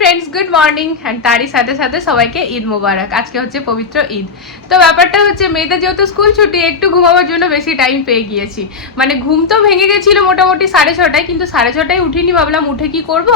Friends good morning and তারই সাথে সাথে সবাইকে ঈদ মোবারক। আজকে হচ্ছে পবিত্র ঈদ। তো ব্যাপারটা হচ্ছে, মেয়েদের যেহেতু স্কুল ছুটি, একটু ঘুমাবার জন্য বেশি টাইম পেয়ে গিয়েছি। মানে ঘুম তো ভেঙে গেছিল মোটামুটি সাড়ে ছটায়, কিন্তু সাড়ে ছটায় উঠিনি, ভাবলাম উঠে কি করব?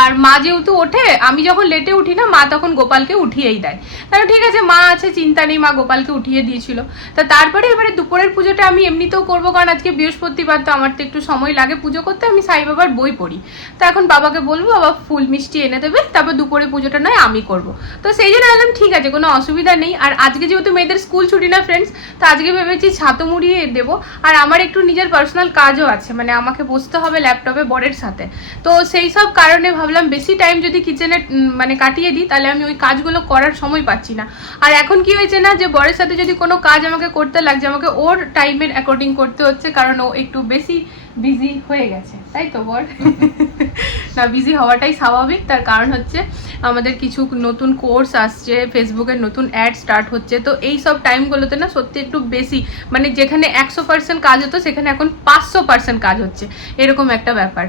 আর মা যেহেতু ওঠে, আমি যখন লেটে উঠি না, মা তখন গোপালকে উঠিয়েই দেয়। তাহলে ঠিক আছে, মা আছে, চিন্তা নেই, মা গোপালকে উঠিয়ে দিয়েছিল। তা তারপরে এবারে দুপুরের পুজোটা আমি এমনিতেও করব, কারণ আজকে বৃহস্পতিবার, তো আমার তো একটু সময় লাগে পুজো করতে, আমি সাই বাবার বই পড়ি। তো এখন বাবাকে বলব, বাবা ফুল মিষ্টি এনে দেবে। তারপর দুপুরে পুজোটা নয়, আমি করব। তো সেই জন্য বললাম, ঠিক আছে, কোনো অসুবিধা নেই। আর আজকে যেহেতু মেয়েদের স্কুল ছুটি না ফ্রেন্ডস তো আজকে ভেবেছি ছাতু মুড়িয়ে দেবো। আর আমার একটু নিজের পার্সোনাল কাজও আছে মানে আমাকে বসতে হবে ল্যাপটপে বরের সাথে। তো সেই সব কারণে ভাবলাম, বেশি টাইম যদি কিচেনে মানে কাটিয়ে দিই, তাহলে আমি ওই কাজগুলো করার সময় পাচ্ছি না। আর এখন কি হয়েছে না, যে বরের সাথে যদি কোনো কাজ আমাকে করতে লাগছে, আমাকে ওর টাইমের অ্যাকর্ডিং করতে হচ্ছে, কারণ ও একটু বেশি বিজি হয়ে গেছে, তাই তো বল? না বিজি হওয়াটাই স্বাভাবিক, তার কারণ হচ্ছে আমাদের কিছু নতুন কোর্স আসছে ফেসবুকের নতুন অ্যাড স্টার্ট হচ্ছে, তো এই সব টাইমগুলোতে না সত্যি একটু বেশি মানে যেখানে একশো পার্সেন্ট কাজ হতো, সেখানে এখন পাঁচশো পার্সেন্ট কাজ হচ্ছে, এরকম একটা ব্যাপার।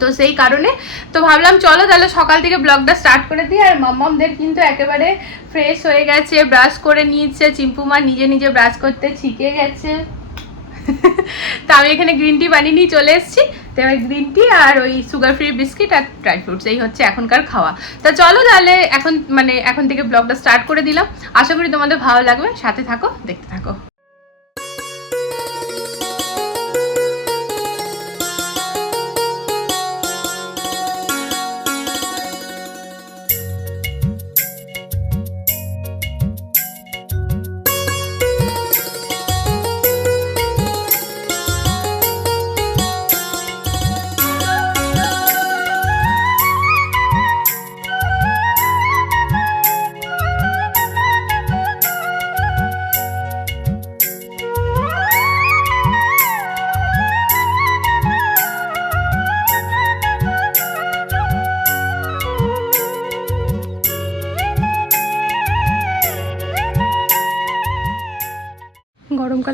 তো সেই কারণে, তো ভাবলাম চলো তাহলে সকাল থেকে ব্লগটা স্টার্ট করে দিই, আর মাম্মামদের কিন্তু একেবারে ফ্রেশ হয়ে গেছে ব্রাশ করে নিয়েছে, চিম্পুমা নিজে নিজে ব্রাশ করতে শিখে গেছে। তো আমি এখানে গ্রিন টি বানিয়ে নিয়ে চলে এসেছি। তো এবার গ্রিন টি আর ওই সুগার ফ্রি বিস্কিট আর ড্রাই ফ্রুটস এই হচ্ছে এখনকার খাওয়া। তা চলো তাহলে এখন মানে এখন থেকে ব্লগটা স্টার্ট করে দিলাম। আশা করি তোমাদের ভালো লাগবে। সাথে থাকো, দেখতে থাকো।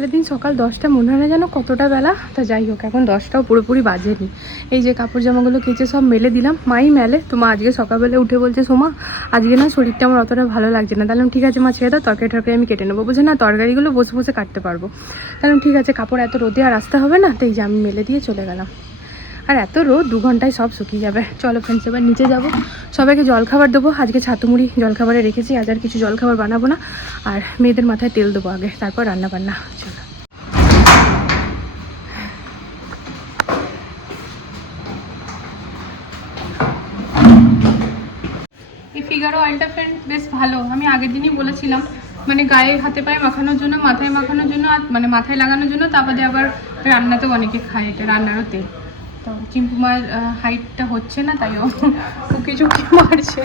গরমকালের দিন সকাল দশটা, মনে হয় না যেন কতটা বেলা। তা যাই হোক, এখন দশটাও পুরোপুরি বাজেনি। এই যে কাপড় জামাগুলো কেচে সব মেলে দিলাম। মাই মেলে। তো মা আজকে সকালবেলা উঠে বলছে, সোমা, আজকে না শরীরটা আমার অতটা ভালো লাগছে না। তাহলে ঠিক আছে মা, ছেড়ে দাও, তরকারি টরকারি আমি কেটে নেব। বুঝে না, তরকারিগুলো বসে বসে কাটতে পারব। তাহলে ঠিক আছে, কাপড় এত রোদে আর আসতে হবে না। তাই যে আমি মেলে দিয়ে চলে গেলাম। আর এত রোদ, দু ঘন্টায় সব শুকিয়ে যাবে। চলো ফ্রেন্ডস এবার নিচে যাব। সবাইকে জলখাবার দেবো। আজকে ছাতুমুড়ি জলখাবারে রেখেছি। আজ আর কিছু জলখাবার বানাবো না। আর মেয়েদের মাথায় তেল দেবো আগে। তারপর রান্না বান্না চলো। এই ফিগারো অয়েলটা ফ্রেন্ড বেশ ভালো। আমি আগের দিনই বলেছিলাম মানে গায়ে হাতে পায়ে মাখানোর জন্য, মাথায় মাখানোর জন্য আর মানে মাথায় লাগানোর জন্য, তারপরে আবার রান্নাতেও অনেকে খায় এটা, রান্নারও তেল। তো চিম্পুমার হাইটটা হচ্ছে না, তাই ও উকি চুকি মারছে।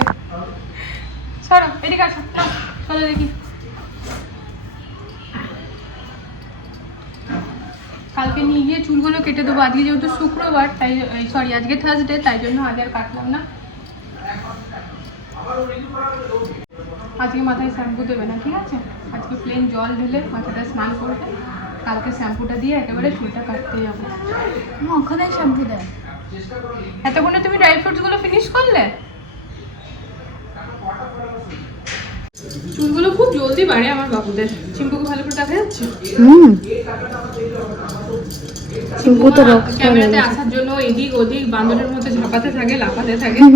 সরো এদিকে আসো চলো দেখি। কালকে নিয়ে গিয়ে চুলগুলো কেটে দেবো। আজকে যেহেতু শুক্রবার, তাই সরি আজকে থার্সডে তাই জন্য আজ আর কাটলাম না। আজকে মাথায় শ্যাম্পু দেবে না, ঠিক আছে? আজকে প্লেন জল ঢেলে মাথাটা স্নান করবে। কালকে শ্যাম্পুটা দিয়ে একেবারে চুলটা কাটতে যাব ওখানে শ্যাম্পু দেয়। এতক্ষণে তুমি ড্রাই ফ্রুটসগুলো ফিনিশ করলে? চুলগুলো খুব জলদি বাড়ে আমার বাবুদের। চিম্পুকে ভালো করে দেখা যাচ্ছে? হুম। চিম্পু তো star ক্যামেরাতে আসার জন্য এদিক ওদিক বান্দরের মধ্যে ঝাপাতে থাকে লাফাতে থাকে।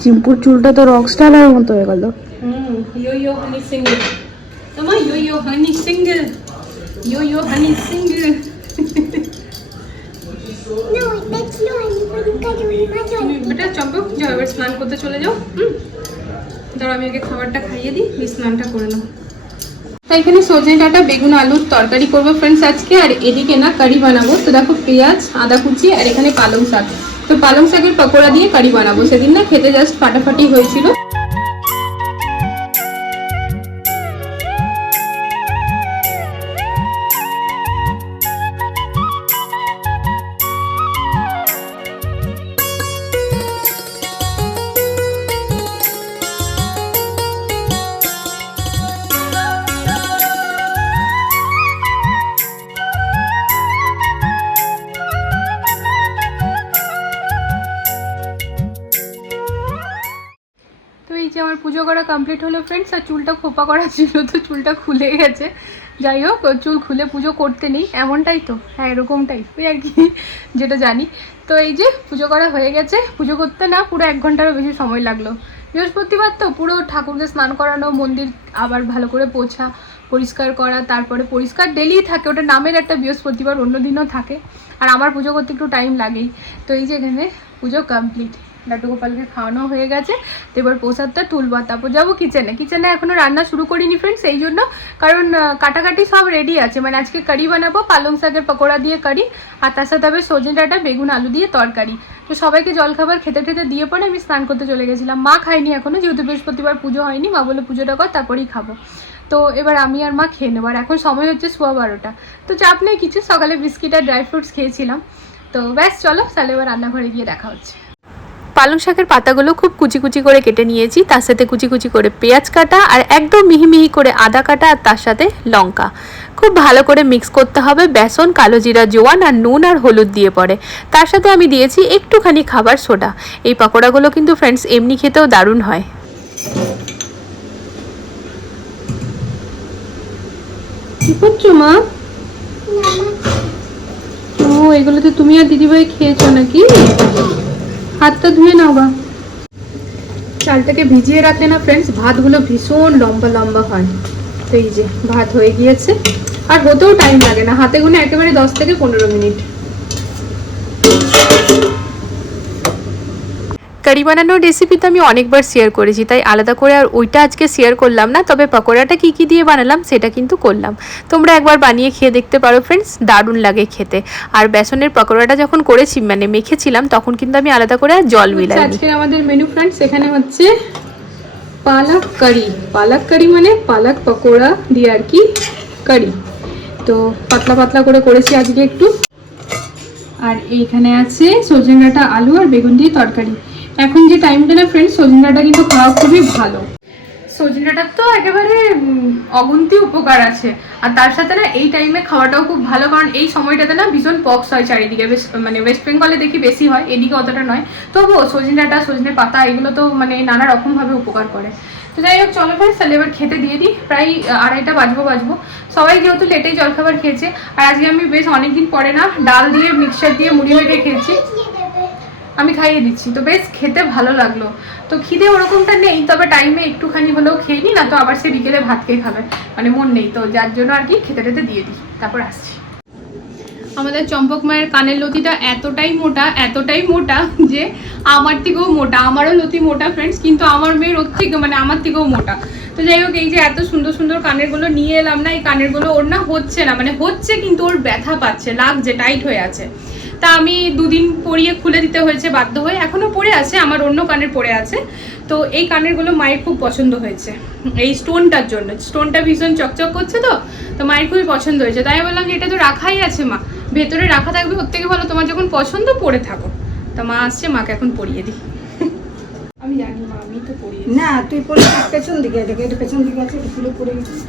চিম্পুর চুলটা তো রক স্টারের মতো হয়ে গেল। হুম yo yo Honey single yo yo Honey single yo yo Honey single তুমি বেটা চম্পক যাও এবার স্নান করতে চলে যাও হুম ধরো আমি আগে খাবারটা খাইয়ে দিই দিয়ে স্নানটা করে নাও তাই এখানে সজনে ডাঁটা বেগুন আলুর তরকারি করব ফ্রেন্ডস আজকে আর এদিকে না কারি বানাবো তো দেখো পেঁয়াজ আদা কুচি আর এখানে পালং শাক তো পালং শাকের পকোড়া দিয়ে কারি বানাবো সেদিন না খেতে জাস্ট ফাটাফাটি হয়েছিল পুজো করা কমপ্লিট হলো ফ্রেন্ডস আর চুলটা খোপা করা ছিল তো চুলটা খুলে গেছে। যাই হোক, চুল খুলে পুজো করতে নেই, এমনটাই তো। হ্যাঁ এরকমটাই। ওই আর কি, যেটা জানি। তো এই যে পুজো করা হয়ে গেছে। পুজো করতে না পুরো এক ঘন্টারও বেশি সময় লাগল। বৃহস্পতিবার তো পুরো ঠাকুরকে স্নান করানো, মন্দির আবার ভালো করে পোছা, পরিষ্কার করা, তারপরে পরিষ্কার ডেলি থাকে, ওটা নামের একটা বৃহস্পতিবার, অন্য দিনও থাকে। আর আমার পুজো করতে একটু টাইম লাগেই। তো এই যে এখানে পুজো কমপ্লিট লাড্ডু গোপালকে খাওয়ানো হয়ে গেছে। তো এবার প্রসাদটা তুলবো তারপর যাব কিচেনে কিচেনে এখনও রান্না শুরু করিনি ফ্রেন্ডস এই জন্য কারণ কাটাকাটি সব রেডি আছে। মানে আজকে কারি বানাবো, পালং শাকের পকোড়া দিয়ে কারি আর তার সাথে হবে সজনে ডাঁটা, বেগুন আলু দিয়ে তরকারি। তো সবাইকে জলখাবার খেতে খেতে দিয়ে পরে আমি স্নান করতে চলে গেছিলাম। মা খাইনি এখনও যেহেতু বৃহস্পতিবার পুজো হয়নি, মা বলে পুজোটা কর, তারপরেই খাব। তো এবার আমি আর মা খেয়ে নেব। আর এখন সময় হচ্ছে সোয়া বারোটা। তো চাপ নেই কিছু, সকালে বিস্কিট আর ড্রাই ফ্রুটস খেয়েছিলাম। তো ব্যাস, চলো, তাহলে এবার রান্নাঘরে গিয়ে দেখা হচ্ছে। পালং শাকের পাতাগুলো খুব কুচি কুচি করে কেটে নিয়েছি। তার সাথে কুচি কুচি করে পেঁয়াজ কাটা আর একদম মিহি মিহি করে আদা কাটা আর তার সাথে লঙ্কা। খুব ভালো করে মিক্স করতে হবে। বেসন কালো জিরা জোয়ান আর নুন আর হলুদ দিয়ে পরে। তার সাথে আমি দিয়েছি একটুখানি খাবার সোডা। এই পকোড়াগুলো কিন্তু ফ্রেন্ডস এমনি খেতেও দারুণ হয়। কি করছ মা? ও এগুলো তো তুমি আর দিদিভাই খেয়েছো নাকি? হাতটা ধুয়ে নাও বা চালটাকে ভিজিয়ে রাখলে না ফ্রেন্ডস ভাতগুলো ভীষণ লম্বা লম্বা হয়। তো এই যে, ভাত হয়ে গিয়েছে। আর হতেও টাইম লাগে না, হাতে গুনে একেবারে দশ থেকে পনেরো মিনিট। কারি বানানোর রেসিপি তো আমি অনেকবার শেয়ার করেছি তাই আলাদা করে আর ওইটা আজকে শেয়ার করলাম না তবে পকোড়াটা কি কি দিয়ে বানালাম সেটা কিন্তু করলাম। তোমরা একবার বানিয়ে খেয়ে দেখতে পারো ফ্রেন্ডস দারুণ লাগে খেতে। আর বেসনের পকোড়াটা যখন করেছি মানে মেখেছিলাম তখন কিন্তু আমি আলাদা করে আর জল মিলাই আজকে আমাদের মেনু ফ্রেন্ডস এখানে হচ্ছে পালক কারি। পালক কারি মানে পালক পকোড়া দিয়ে আর কি কারি। তো পাতলা পাতলা করে করেছি আজকে একটু। আর এইখানে আছে সজনে ডাঁটা আলু আর বেগুন দিয়ে তরকারি। এখন যে টাইমটা না ফ্রেন্ডস সজনে ডাঁটা কিন্তু খাওয়া খুবই ভালো। সজনে ডাঁটার তো একেবারে অগুন্তি উপকার আছে। আর তার সাথে না, এই টাইমে খাওয়াটাও খুব ভালো, কারণ এই সময়টাতে না ভীষণ পক্স হয় চারিদিকে। মানে ওয়েস্ট বেঙ্গলে দেখি বেশি হয়, এদিকে অতটা নয়। তবুও সজনে ডাঁটা সজনে পাতা, এগুলো তো মানে নানা রকমভাবে উপকার করে। তো যাই হোক, চলো ফ্রেন্ডস তাহলে এবার খেতে দিয়ে দিই। প্রায় আড়াইটা বাজবো বাজবো। সবাই যেহেতু লেটেই জলখাবার খেয়েছে, আর আজকে আমি বেশ অনেকদিন পরে না, ডাল দিয়ে মিক্সচার দিয়ে মুড়ি মেখে খেয়েছি। আমি খাইয়ে দিচ্ছি। তো বেশ খেতে ভালো লাগল। তো খিদে ওরকমটা নেই, তবে টাইমে একটুখানি হলেও খেয়ে নি, না তো আবার সে বিকেলে ভাত খেয়ে খাবে। মানে মন নেই তো, যার জন্য আর কি খেতে টেতে দিয়ে দিই। তারপর আসছি। আমাদের চম্পক মায়ের কানের লতিটা এতটাই মোটা এতটাই মোটা যে আমার থেকেও মোটা। আমারও লতি মোটা ফ্রেন্ডস কিন্তু আমার মেয়ের ওর থেকে মানে আমার থেকেও মোটা। তো যাই হোক, এই যে এত সুন্দর সুন্দর কানেরগুলো নিয়ে এলাম না, এই কানেরগুলো ওর না হচ্ছে না। মানে হচ্ছে, কিন্তু ওর ব্যথা পাচ্ছে, লাগছে টাইট হয়ে আছে। তা আমি দুদিন পরিয়ে খুলে দিতে হয়েছে বাধ্য হয়ে। এখনও পড়ে আছে আমার অন্য কানের পড়ে আছে। তো এই কানেরগুলো মায়ের খুব পছন্দ হয়েছে। এই স্টোনটার জন্য। স্টোনটা ভীষণ চকচক করছে তো তো মায়ের খুবই পছন্দ হয়েছে। তাই আমি বললাম যে এটা তো রাখাই আছে মা। ভেতরে রাখা থাকবে ওর থেকে ভালো তোমার যখন পছন্দ পড়ে থাকো। তা মা আসছে মাকে এখন পরিয়ে দিই। আমি জানি মা আমি তো পরিয়ে না তুই পড়ে পেছন দিকে দেখে এটা পেছন দিকে আছে এটা তুলে পড়ে গেছিস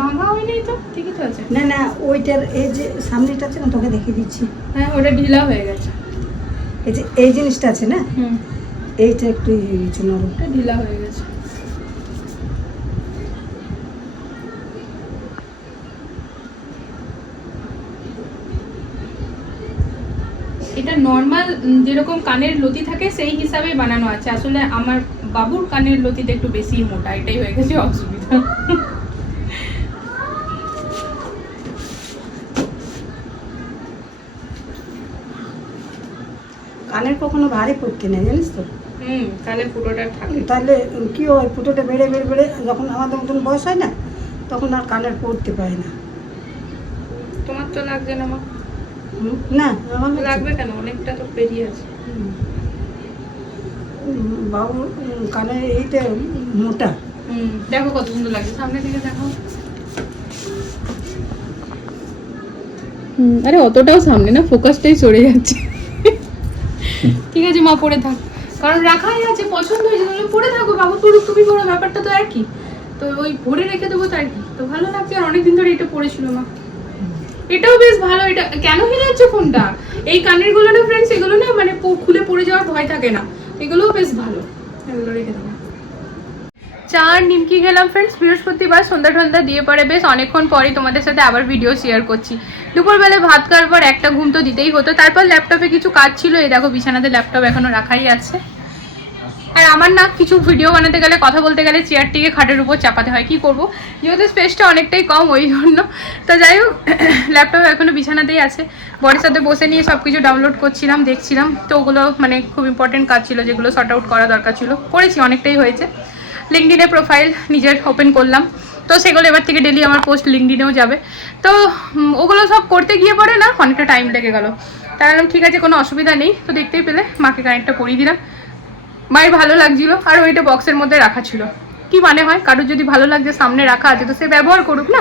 ভাঙা হয়নি তো ঠিকই তো আছে। না না ওইটার এই যে সামনেটা আছে না তোকে দেখিয়ে দিচ্ছি। হ্যাঁ ওটা ঢিলা হয়ে গেছে। এই যে এই জিনিসটা আছে না? হুম। এইটা একটু ইয়ে হয়ে গেছে ঢিলা হয়ে গেছে। এটা নর্মাল যেরকম কানের লতি থাকে সেই হিসাবে বানানো আছে। আসলে আমার বাবুর কানের লতিটা একটু বেশি মোটা এটাই হয়ে গেছে অসুবিধা। কানের কখনো ভারী পড়তে নেই জানিস তো? হুম কানে পুরোটা থাকে তাহলে কি হয় ফুটোটা বেড়ে বেড়ে বেড়ে যখন আমাদের মতন বয়স হয় না তখন আর কানের পড়তে পারে না। তোমার তো লাগছে না মা। না আমার। লাগবে কেন? অনেকটা তো পেরিয়ে আছে। কানের এইটা মোটা। হুম দেখো কত সুন্দর লাগছে। সামনে থেকে দেখো। হুম আরে অতটাও সামনে না ফোকাসটাই সরে যাচ্ছে। ঠিক আছে মা, পড়ে থাক। কারণ রাখাই আছে, পছন্দ হয়েছে, তাহলে পড়ে থাকো বাবু, পড়ুক, তুমি পড়ো, ব্যাপারটা তো আর কি তো ওই ভরে রেখে দেবো তো আর কি? তো ভালো লাগছে, আর অনেকদিন ধরে এটা পড়েছিল মা। এটাও বেশ ভালো, এটা কেন হয়ে যাচ্ছে ফোনটা? এই কানেরগুলো না ফ্রেন্ডস এগুলো না মানে খুলে পড়ে যাওয়ার ভয় থাকে না। এগুলোও বেশ ভালো। এগুলো রেখে দেবো। চা আর নিমকি খেলাম ফ্রেন্ডস বৃহস্পতিবার সন্ধ্যা টন্ধা দিয়ে পরে বেশ অনেকক্ষণ পরেই তোমাদের সাথে আবার ভিডিও শেয়ার করছি। দুপুরবেলায় ভাত খাওয়ার পর একটা ঘুম তো দিতেই হতো। তারপর ল্যাপটপে কিছু কাজ ছিল, এই দেখো বিছানাতে ল্যাপটপ এখনও রাখাই আছে। আর আমার না কিছু ভিডিও বানাতে গেলে, কথা বলতে গেলে চেয়ারটিকে খাটের উপর চাপাতে হয়। কি করব? যেহেতু স্পেসটা অনেকটাই কম, ওই জন্য। তো যাই হোক ল্যাপটপ এখনও বিছানাতেই আছে। বরের সাথে বসে নিয়ে সব কিছু ডাউনলোড করছিলাম, দেখছিলাম। তো ওগুলো মানে খুব ইম্পর্টেন্ট কাজ ছিল, যেগুলো শর্ট আউট করা দরকার ছিল। করেছি, অনেকটাই হয়েছে। লিঙ্কডিনে প্রোফাইল নিজের ওপেন করলাম। তো সেগুলো এবার থেকে ডেলি আমার পোস্ট লিঙ্কডিনেও যাবে। তো ওগুলো সব করতে গিয়ে পরে না, অনেকটা টাইম লেগে গেল। তাই বললাম, ঠিক আছে, কোনো অসুবিধা নেই। তো দেখতেই পেলে, মাকে কানেক্টটা পরিয়ে দিলাম। মায়ের ভালো লাগছিল, আর ওইটা বক্সের মধ্যে রাখা ছিল। কি মানে হয়? কারোর যদি ভালো লাগছে, সামনে রাখা আছে, তো সে ব্যবহার করুক না?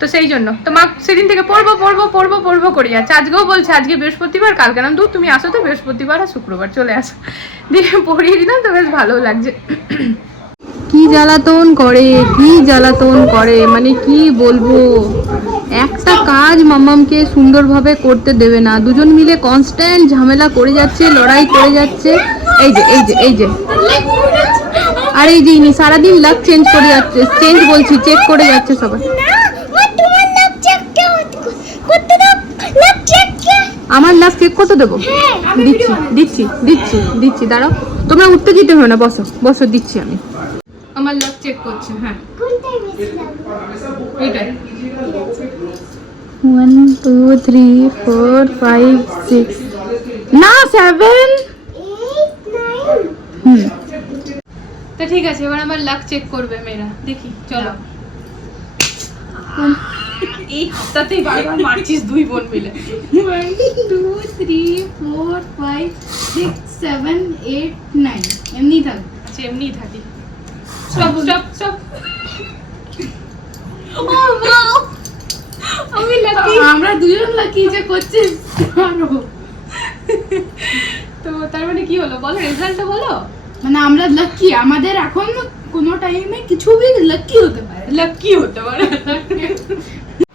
তো সেই জন্য। তো মা সেদিন থেকে পড়ব পড়ব পড়ব পড়ব করে যাচ্ছে আজকেও বলছে, আজকে বৃহস্পতিবার, কালকে নাম দু তুমি আসো তো, বৃহস্পতিবার আর শুক্রবার, চলে আসো। দিয়ে পড়িয়ে দিলাম, তো বেশ ভালো লাগছে। কি জ্বালাতন করে, কি জ্বালাতন করে? মানে কি বলব? একটা কাজ মামামকে সুন্দরভাবে করতে দেবে না। দুজন মিলে কনস্ট্যান্ট ঝামেলা করে যাচ্ছে, লড়াই করে যাচ্ছে। এই যে এই যে এই যে। আর এই যে ইনি সারাদিন লাক চেঞ্জ করে যাচ্ছে চেঞ্জ বলছি চেক করে যাচ্ছে সবাই। আমার লাভ চেক করতে দেবো? দিচ্ছি দিচ্ছি দিচ্ছি দিচ্ছি, দাঁড়াও। তোমরা উত্তেজিত হবে না, বসো বসো, দিচ্ছি আমি। আমার লাভ চেক করছে হ্যাঁ। এইটাই one two three four five six না সেভেন হুম। তো ঠিক আছে এবার আমার লাক চেক করবে মেয়েরা। দেখি চলো। এই হাতটাতেই বারবার মারছিস দুই বোন মিলে। One two three four five six seven eight nine এমনি থাক। আচ্ছা এমনিই থাকি। স্টপ স্টপ স্টপ আমি লাকি আমরা দুজন লাকি যে করছি। তো তার মানে কি হলো? বলো রেজাল্টটা বলো। মানে আমরা লাকি আমাদের এখন কোনো টাইমে কিছু বি লাকি হতে পারে। লাকি হতে পারে।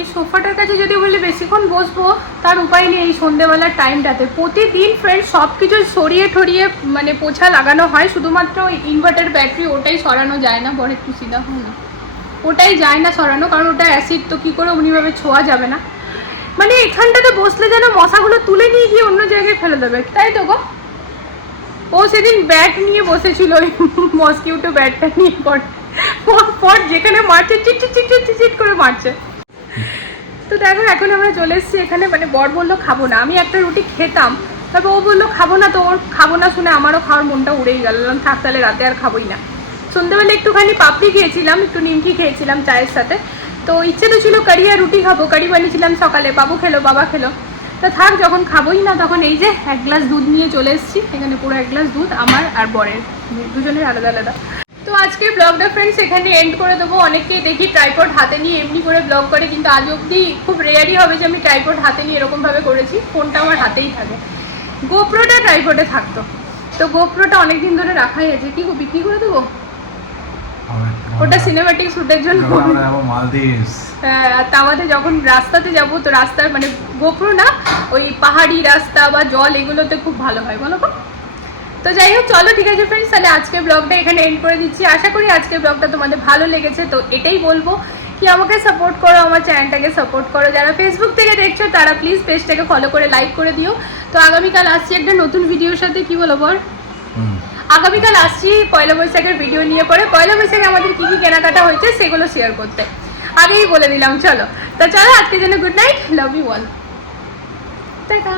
এই সোফাটার কাছে যদি বলি বেশিক্ষণ বসবো, তার উপায় নেই এই সন্ধেবেলার টাইমটাতে প্রতিদিন ফ্রেন্ড সব কিছু সরিয়ে ঠরিয়ে মানে পোছা লাগানো হয়, শুধুমাত্র ইনভার্টার ব্যাটারি ওটাই সরানো যায় না, বড় একটু সিধা হয় না। ওটাই যায় না সরানো, কারণ ওটা অ্যাসিড তো কী করে অমনিভাবে ছোঁয়া যাবে না। মানে এখানটাতে বসলে যেন মশাগুলো তুলে নিয়ে গিয়ে অন্য জায়গায় ফেলে দেবে, তাই তো গো? ও সেদিন ব্যাট নিয়ে বসেছিল, ওই মসকিউটো ব্যাটটা নিয়ে পর পর যেখানে মারছে চিট চিট চিট চিট করে মারছে। তো দেখো, এখন আমরা চলে এসেছি এখানে। মানে বর বলল, খাব না। আমি একটা রুটি খেতাম তারপর ও বলল, খাব না তো। ওর খাব না শুনে আমারও খাওয়ার মনটা উড়েই গেল। থাক তাহলে, রাতে আর খাবোই না। সন্ধ্যাবেলা একটুখানি পাপড়ি খেয়েছিলাম, একটু নিমকি খেয়েছিলাম চায়ের সাথে। তো ইচ্ছে তো ছিল, কারি আর রুটি খাব। কারি বানিয়েছিলাম সকালে, বাবু খেলো, বাবা খেলো। তা থাক, যখন খাবোই না তখন এই যে এক গ্লাস দুধ নিয়ে চলে এসেছি। এখানে পুরো এক গ্লাস দুধ, আমার আর বরের। দুজনের আলাদা আলাদা। তো আজকে ব্লগটা ফ্রেন্ডস এখানে এন্ড করে দেবো। অনেককেই দেখি ট্রাইপড হাতে নিয়ে এমনি করে ব্লগ করে কিন্তু আজ অবধি খুব রেয়ারই হবে যে আমি ট্রাইপড হাতে নিয়ে এরকমভাবে করেছি। ফোনটা আমার হাতেই থাকে। গোপ্রোটা ট্রাইপডে থাকতো। তো গোপ্রোটা অনেকদিন ধরে রাখাই আছে। কি বিক্রি করে দেবো? ওটা সিনেমাটিক শ্যুটের জন্য। হ্যাঁ, আর তাওয়াতে যখন রাস্তাতে যাব তো রাস্তার মানে গোপ্রো না ওই পাহাড়ি রাস্তা বা জল এগুলোতে খুব ভালো হয়। বলো? তো যাই হোক চলো ঠিক আছে ফ্রেন্ডস তাহলে আজকে ব্লগটা এখানে এন্ড করে দিচ্ছি। আশা করি আজকের ব্লগটা তোমাদের ভালো লেগেছে। তো এটাই বলব কি আমাকে সাপোর্ট করো আমার চ্যানেলটাকে সাপোর্ট করো। যারা ফেসবুক থেকে দেখছ তারা প্লিজ পেজটাকে ফলো করে লাইক করে দিও। তো আগামীকাল আসছি একটা নতুন ভিডিওর সাথে কি বলো বল? আগামীকাল আসছি পয়লা বৈশাখের ভিডিও নিয়ে পরে। পয়লা বৈশাখে আমাদের কি কি কেনাকাটা হয়েছে সেগুলো শেয়ার করতে। আগেই বলে দিলাম চলো। তা চলো আজকে জন্য good night love you all tata.